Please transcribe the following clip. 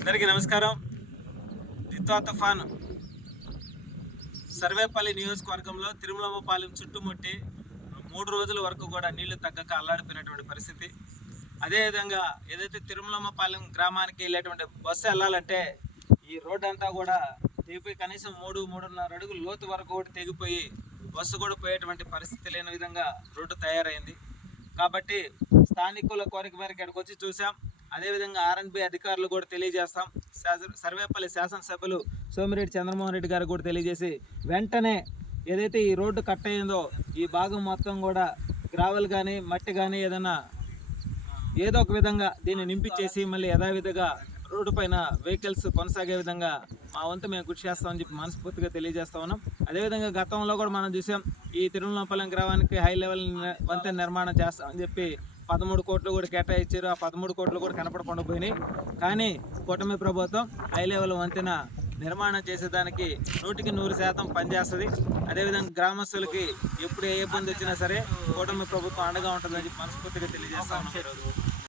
అందరికీ నమస్కారం. దిత్వా తుఫాను సర్వేపల్లి నియోజకవర్గంలో తిరుమలమ్మపాలెం చుట్టుముట్టి 3 రోజుల వరకు కూడా నీళ్లు తగ్గక అల్లాడిపోయినటువంటి పరిస్థితి. అదేవిధంగా ఏదైతే తిరుమలమ్మపాలెం గ్రామానికి వెళ్ళేటువంటి బస్సు వెళ్ళాలంటే ఈ రోడ్డు అంతా కూడా తెగిపోయి కనీసం 3-3.5 అడుగులు లోతు వరకు కూడా తెగిపోయి బస్సు కూడా పోయేటువంటి పరిస్థితి లేని విధంగా రోడ్డు తయారైంది. కాబట్టి స్థానికుల కోరిక మేరకు ఇక్కడికి వచ్చి చూసాం. అదేవిధంగా ఆర్ఎండ్బి అధికారులు కూడా తెలియజేస్తాం. సర్వేపల్లి శాసనసభ్యులు సోమిరెడ్డి చంద్రమోహన్ రెడ్డి గారు కూడా తెలియజేసి వెంటనే ఏదైతే ఈ రోడ్డు కట్ అయిందో ఈ భాగం మొత్తం కూడా గ్రావెల్ కానీ మట్టి కానీ ఏదైనా ఏదో ఒక విధంగా దీన్ని నింపించేసి మళ్ళీ యథావిధిగా రోడ్డు పైన వెహికల్స్ కొనసాగే విధంగా మా వంతు మేము కృషి చేస్తామని చెప్పి మనస్ఫూర్తిగా తెలియజేస్తా ఉన్నాం. అదేవిధంగా గతంలో కూడా మనం చూసాం ఈ తిరుమలపాలెం గ్రామానికి హై లెవెల్ వంతెన నిర్మాణం చేస్తామని చెప్పి 13 కోట్లు కూడా కేటాయించారు. ఆ 13 కోట్లు కూడా కనపడకుండా పోయినాయి. కానీ కూటమి ప్రభుత్వం హై లెవెల్ వంతెన నిర్మాణం చేసేదానికి 100% పనిచేస్తుంది. అదేవిధంగా గ్రామస్తులకి ఎప్పుడు ఏ ఇబ్బంది వచ్చినా సరే కూటమి ప్రభుత్వం అండగా ఉంటుందని మనస్ఫూర్తిగా తెలియజేస్తాం.